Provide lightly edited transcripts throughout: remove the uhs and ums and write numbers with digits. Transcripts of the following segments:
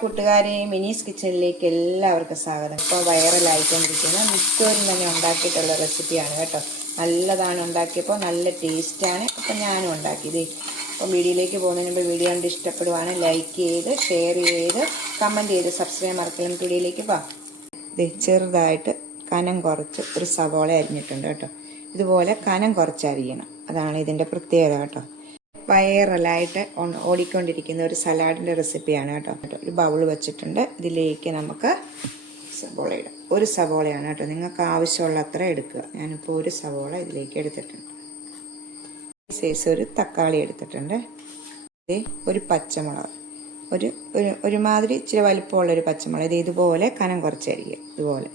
കൂട്ടുകാരെ, മിനീസ് കിച്ചണിലേക്ക് എല്ലാവർക്കും സ്വാഗതം. ഇപ്പോൾ വൈറലായിക്കൊണ്ടിരിക്കുന്ന മിക്കവരും തന്നെ ഉണ്ടാക്കിയിട്ടുള്ള റെസിപ്പിയാണ് കേട്ടോ. നല്ലതാണ്, ഉണ്ടാക്കിയപ്പോൾ നല്ല ടേസ്റ്റാണ്. അപ്പം ഞാനും ഉണ്ടാക്കിയത്. അപ്പം വീഡിയോയിലേക്ക് പോകുന്നതിന് മുമ്പ് വീഡിയോ കണ്ട് ഇഷ്ടപ്പെടുവാണ് ലൈക്ക് ചെയ്ത് ഷെയർ ചെയ്ത് കമൻറ്റ് ചെയ്ത് സബ്സ്ക്രൈബ് മറക്കണം. വീഡിയോയിലേക്ക് പോകാം. ചെറുതായിട്ട് കനം കുറച്ച് ഒരു സവോള അരിഞ്ഞിട്ടുണ്ട് കേട്ടോ. ഇതുപോലെ കനം കുറച്ച് അരിയണം, അതാണ് ഇതിൻ്റെ പ്രത്യേകത കേട്ടോ. വൈറലായിട്ട് ഓടിക്കൊണ്ടിരിക്കുന്ന ഒരു സലാഡിൻ്റെ റെസിപ്പിയാണ് കേട്ടോ. ഒരു ബൗൾ വെച്ചിട്ടുണ്ട്, ഇതിലേക്ക് നമുക്ക് സവോള ഇടാം. ഒരു സവോളയാണ് കേട്ടോ, നിങ്ങൾക്ക് ആവശ്യമുള്ള അത്ര എടുക്കുക. ഞാനിപ്പോൾ ഒരു സവോള ഇതിലേക്ക് എടുത്തിട്ടുണ്ട്. സൈസ് ഒരു തക്കാളി എടുത്തിട്ടുണ്ട്. ഒരു പച്ചമുളക്, ഒരുമാതിരി ഇച്ചിരി വലിപ്പമുള്ളൊരു പച്ചമുളക്. ഇതുപോലെ കനം കുറച്ചരിക്കുക, ഇതുപോലെ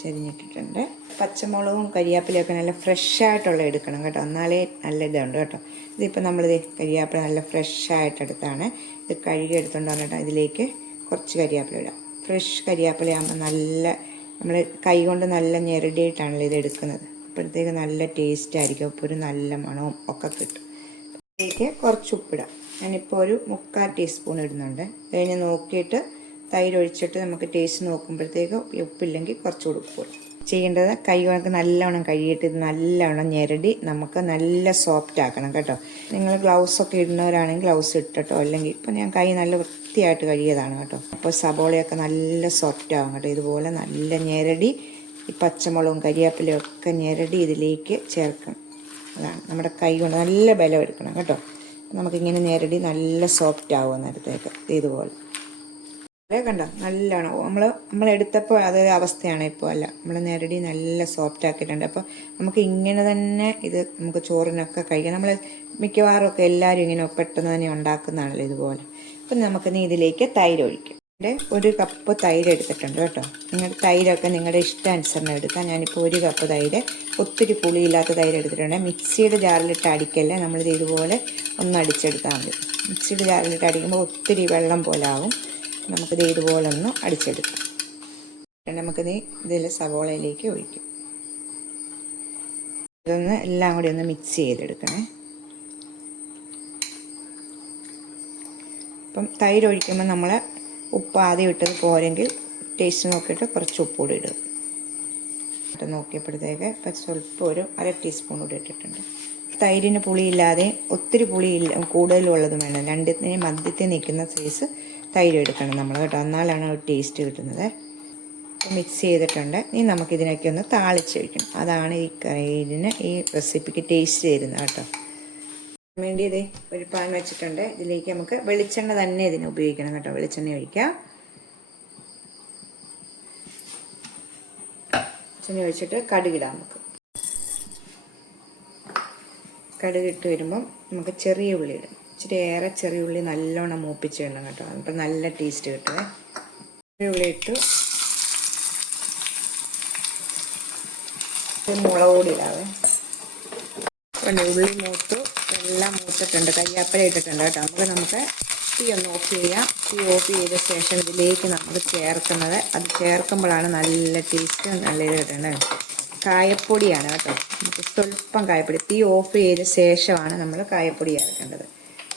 ചരിഞ്ഞിട്ടിട്ടുണ്ട്. പച്ചമുളകും കരിയാപ്പിലൊക്കെ നല്ല ഫ്രഷായിട്ടുള്ള എടുക്കണം കേട്ടോ, എന്നാലേ നല്ല ഇതുണ്ട് കേട്ടോ. ഇതിപ്പോൾ നമ്മളിത് കരിയാപ്പില നല്ല ഫ്രഷായിട്ടെടുത്താണ്. ഇത് കഴുകി എടുത്തുകൊണ്ട് വന്നിട്ട് ഇതിലേക്ക് കുറച്ച് കരിയാപ്പില ഇടാം. ഫ്രഷ് കരിയാപ്പിലയാകുമ്പോൾ നല്ല നമ്മൾ കൈ കൊണ്ട് നല്ല ഞെരടിയിട്ടാണല്ലോ ഇത് എടുക്കുന്നത്. അപ്പോഴത്തേക്ക് നല്ല ടേസ്റ്റ് ആയിരിക്കും, അപ്പോൾ ഒരു നല്ല മണവും ഒക്കെ കിട്ടും. ഇതിലേക്ക് കുറച്ച് ഉപ്പിടാം. ഞാനിപ്പോൾ ഒരു 3/4 ടീസ്പൂൺ ഇടുന്നുണ്ട്. കഴിഞ്ഞ് നോക്കിയിട്ട് തൈര് ഒഴിച്ചിട്ട് നമുക്ക് ടേസ്റ്റ് നോക്കുമ്പോഴത്തേക്ക് ഉപ്പില്ലെങ്കിൽ കുറച്ചുകൂടി ഉപ്പ് ചെയ്യേണ്ടത്. കൈ കൊണ്ട് നല്ലവണ്ണം കഴുകിയിട്ട് ഇത് നല്ലവണ്ണം ഞെരടി നമുക്ക് നല്ല സോഫ്റ്റ് ആക്കണം കേട്ടോ. നിങ്ങൾ ഗ്ലൗസൊക്കെ ഇടുന്നവരാണെങ്കിൽ ഗ്ലൗസ് ഇട്ടിട്ടോ, അല്ലെങ്കിൽ ഇപ്പം ഞാൻ കൈ നല്ല വൃത്തിയായിട്ട് കഴുകിയതാണ് കേട്ടോ. അപ്പോൾ സബോളയൊക്കെ നല്ല സോഫ്റ്റ് ആകും കേട്ടോ. ഇതുപോലെ നല്ല ഞെരടി ഈ പച്ചമുളകും കരിയാപ്പിലയും ഒക്കെ ഞെരടി ഇതിലേക്ക് ചേർക്കണം. അതാണ് നമ്മുടെ കൈ കൊണ്ട് നല്ല ബലം എടുക്കണം കേട്ടോ. നമുക്കിങ്ങനെ ഞെരടി നല്ല സോഫ്റ്റ് ആകും നേരത്തേക്ക്. ഇതുപോലെ കണ്ടോ, നല്ലോണം നമ്മളെടുത്തപ്പോൾ അതൊരു അവസ്ഥയാണ്. ഇപ്പോൾ അല്ല, നമ്മൾ നേരടി നല്ല സോഫ്റ്റ് ആക്കിയിട്ടുണ്ട്. അപ്പോൾ നമുക്ക് ഇങ്ങനെ തന്നെ ഇത് നമുക്ക് ചോറിനൊക്കെ കഴിക്കാം. നമ്മൾ മിക്കവാറും ഒക്കെ എല്ലാവരും ഇങ്ങനെ പെട്ടെന്ന് തന്നെ ഉണ്ടാക്കുന്നതാണല്ലോ ഇതുപോലെ. അപ്പം നമുക്ക് ഇതിലേക്ക് തൈര് ഒഴിക്കും. ഒരു കപ്പ് തൈര് എടുത്തിട്ടുണ്ട് കേട്ടോ. നിങ്ങളുടെ തൈരൊക്കെ നിങ്ങളുടെ ഇഷ്ടാനുസരണം എടുക്കാം. ഞാനിപ്പോൾ ഒരു കപ്പ് തൈര്, ഒത്തിരി പുളിയില്ലാത്ത തൈര് എടുത്തിട്ടുണ്ട്. മിക്സിയുടെ ജാറിലിട്ട് അടിക്കല്ലേ, നമ്മളിത് ഇതുപോലെ ഒന്ന് അടിച്ചെടുത്താൽ മതി. മിക്സിയുടെ ജാറിലിട്ട് അടിക്കുമ്പോൾ ഒത്തിരി വെള്ളം പോലെ ആവും. നമുക്കിത് ഇതുപോലെ ഒന്ന് അടിച്ചെടുക്കാം. നമുക്കിത് ഇതിൽ സവോളയിലേക്ക് ഒഴിക്കും. ഇതൊന്ന് എല്ലാം കൂടി ഒന്ന് മിക്സ് ചെയ്തെടുക്കണേ. അപ്പം തൈര് ഒഴിക്കുമ്പോൾ നമ്മൾ ഉപ്പ് ആദ്യം ഇട്ടത് പോരെങ്കിൽ ടേസ്റ്റ് നോക്കിയിട്ട് കുറച്ച് ഉപ്പ് കൂടി ഇടുക. നോക്കിയപ്പോഴത്തേക്ക് ഇപ്പം സ്വല്പം ഒരു 1/2 ടീസ്പൂൺ കൂടി ഇട്ടിട്ടുണ്ട്. തൈരിന് പുളിയില്ലാതെ ഒത്തിരി പുളിയില്ല കൂടുതലുള്ളതും വേണം. രണ്ടിനും മധ്യത്തിൽ നിൽക്കുന്ന സൈസ് തൈര് എടുക്കണം നമ്മൾ കേട്ടോ, എന്നാലാണ് ഒരു ടേസ്റ്റ് കിട്ടുന്നത്. മിക്സ് ചെയ്തിട്ടുണ്ട്. ഇനി നമുക്കിതിനൊക്കെ ഒന്ന് താളിച്ചൊഴിക്കണം. അതാണ് ഈ കറിന് ഈ റെസിപ്പിക്ക് ടേസ്റ്റ് തരുന്നത് കേട്ടോ. വേണ്ടി ഇത് ഒരു പാൻ വെച്ചിട്ടുണ്ട്. ഇതിലേക്ക് നമുക്ക് വെളിച്ചെണ്ണ തന്നെ ഇതിന് ഉപയോഗിക്കണം കേട്ടോ. വെളിച്ചെണ്ണ ഒഴിക്കാം. വെളിച്ചെണ്ണ ഒഴിച്ചിട്ട് കടുകിടാം. നമുക്ക് കടുകിട്ട് വരുമ്പം നമുക്ക് ചെറിയ ഉള്ളി ഇടും. ഇച്ചിരി ഏറെ ചെറിയ ഉള്ളി നല്ലോണം മൂപ്പിച്ചിടണം കേട്ടോ, അപ്പം നല്ല ടേസ്റ്റ് കിട്ടുമേ. ചെറിയ ഉള്ളി ഇട്ടു. മുളക് പൊടി ഇടാവേ. ഉള്ളി മൂത്തു, എല്ലാം മൂത്തിട്ടുണ്ട്. കരിയാപ്പില ഇട്ടിട്ടുണ്ട് കേട്ടോ. നമുക്ക് തീ ഒന്ന് ഓഫ് ചെയ്യാം. തീ ഓഫ് ചെയ്ത ശേഷം ഇതിലേക്ക് നമ്മൾ ചേർക്കുന്നത്, അത് ചേർക്കുമ്പോഴാണ് നല്ല ടേസ്റ്റ് നല്ല ഇത് കിട്ടുന്നത്. കായപ്പൊടിയാണ് കേട്ടോ. നമുക്ക് സ്വല്പം കായപ്പൊടി. തീ ഓഫ് ചെയ്ത ശേഷമാണ് നമ്മൾ കായപ്പൊടി ചേർക്കേണ്ടത്.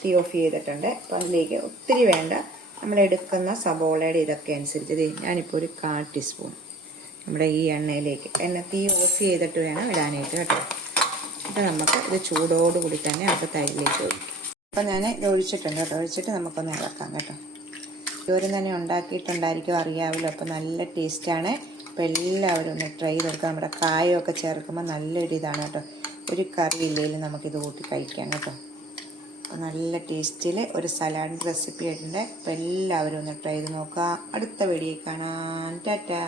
തീ ഓഫ് ചെയ്തിട്ടുണ്ട്. അപ്പം അതിലേക്ക് ഒത്തിരി വേണ്ട, നമ്മളെടുക്കുന്ന സബോളയുടെ ഇതൊക്കെ അനുസരിച്ച് ഞാനിപ്പോൾ ഒരു 1/4 ടീസ്പൂൺ നമ്മുടെ ഈ എണ്ണയിലേക്ക്, തീ ഓഫ് ചെയ്തിട്ട് വേണം ഇടാനായിട്ട് കേട്ടോ. അപ്പം നമുക്ക് ഇത് ചൂടോടുകൂടി തന്നെ നമുക്ക് തൈരിലേക്ക് ഒഴിക്കും. അപ്പം ഞാൻ ഇത് ഒഴിച്ചിട്ടുണ്ട് കേട്ടോ. ഒഴിച്ചിട്ട് നമുക്കൊന്ന് ഇളക്കാം കേട്ടോ. ഇതുവരെ തന്നെ ഉണ്ടാക്കിയിട്ടുണ്ടായിരിക്കും, അറിയാമല്ലോ. അപ്പം നല്ല ടേസ്റ്റാണ്. അപ്പോൾ എല്ലാവരും ഒന്ന് ട്രൈ ചെയ്തെടുക്കുക. നമ്മുടെ കായമൊക്കെ ചേർക്കുമ്പോൾ നല്ലൊരു ഇതാണ് കേട്ടോ. ഒരു കറി ഇല്ലെങ്കിലും നമുക്കിത് കൂട്ടി കഴിക്കാം കേട്ടോ. അപ്പോൾ നല്ല ടേസ്റ്റിൽ ഒരു സലാഡ് റെസിപ്പി ആയിട്ടുണ്ട്. അപ്പോൾ എല്ലാവരും ഒന്ന് ട്രൈ ചെയ്ത് നോക്കുക. അടുത്ത വീഡിയോ കാണാൻ. ടാറ്റാ.